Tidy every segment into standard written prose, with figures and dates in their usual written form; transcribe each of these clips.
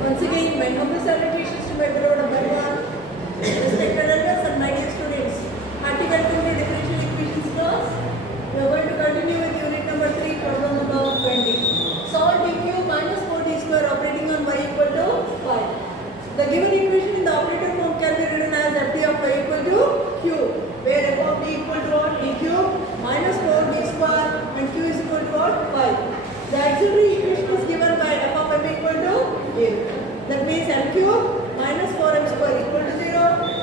Once again, my humble salutations to my beloved Bhagwan, respected elders and my dear students. Article 2 differential equations class. We are going to continue with unit number 3, problem number 20. Solve dq minus 4d square operating on y equal to 5. The given equation in the operator form can be written as ft of y equal to q, where f of d equal to what? dq minus 4d square and q is equal to what? 5. The auxiliary equation is given by f of m equal to a. That means m cube minus 4m square equal to 0.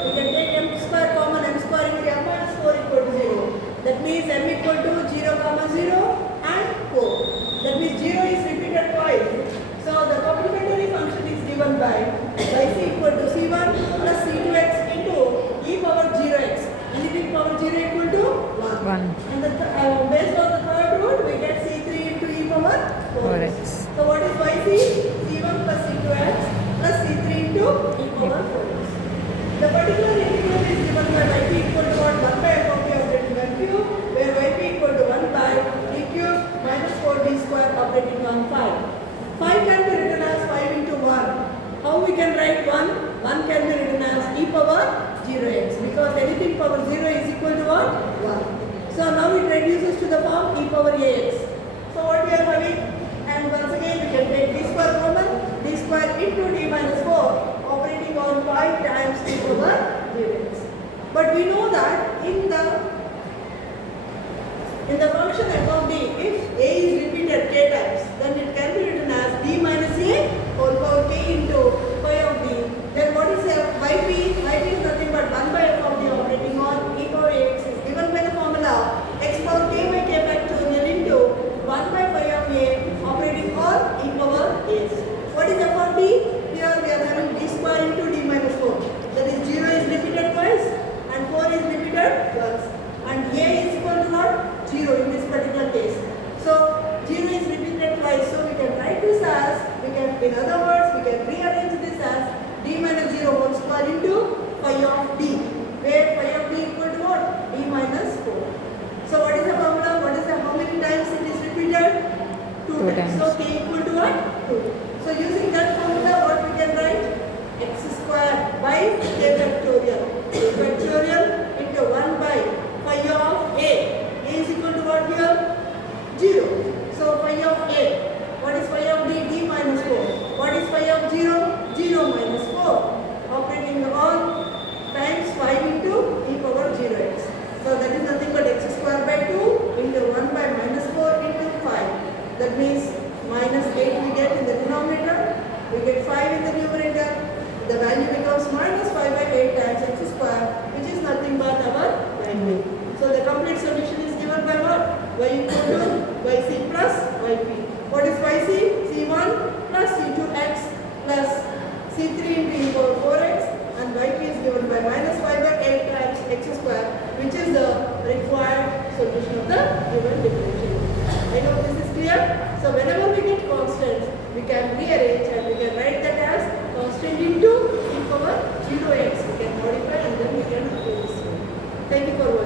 We can take m square common, m square into m minus 4 equal to 0. That means m equal to 0, comma 0 and 4. That means 0 is repeated twice. So the complementary function is given by yc equal to c1 plus c2x into e power 0x. Anything power 0 equal to 1. And based on the third rule, we get c3 into e power 4x. So what is yc? c1 plus c2x plus c3 into e power 4x. The particular integral is given by yp equal to what? 1 by f of t operating on q, where yp equal to 1 by d cube minus 4d square operating on 5. 5 can be written as 5 into 1. How we can write 1? 1 can be written as e power 0x, because anything power 0 is equal to what? 1. So now it reduces to the form e power ax. So what we are having? And once again we can take d square common, d square into d minus 4 operating on 5 times e power 0x. But we know that in the function f of d, if a is repeated k times, then it can be written as d minus a whole power k into phi of d. Then what is yp? Yp is nothing but 1 by f of d operating on e power ax is given by the formula x power k by k factorial into 1 by phi of a operating on e power ax. What is f of d? Here we are having d square into d minus 4. That is 0 is repeated twice and 4 is repeated once. And a is equal to what? 0 in this particular case. So 0 is repeated twice. So we can write this as, in other words, we can rearrange this as d minus 0 whole square into phi of d, where phi of d equal to what? d minus 4. So what is the formula? How many times it is repeated? 2 times. So k equal to what? 2. So using that formula, what we can write? X square by k factorial. K factorial into 1 by phi of a. A is equal to what here? 0. So phi of a. What is phi of d? D minus 4. What is phi of 0? 0 minus 4. Operating on times 5 into e power 0x. So that is nothing but x square by 2 into 1 by minus 4 into 5. That means minus 8 we get in the denominator. We get 5 in the numerator. The value becomes minus 5 by 8 times x square, which is nothing but our value. So the complete solution is given by what? Y equal to yc plus yp. What is yc? c1 plus c2x plus c3 into e power 4x, and yp is given by minus 5 by 8 times x square, which is the required solution of the given differential. I hope this is clear. So whenever we get constants, we can rearrange and we can write that as constant into e power 0x. We can modify and then we can do this. Thank you for watching.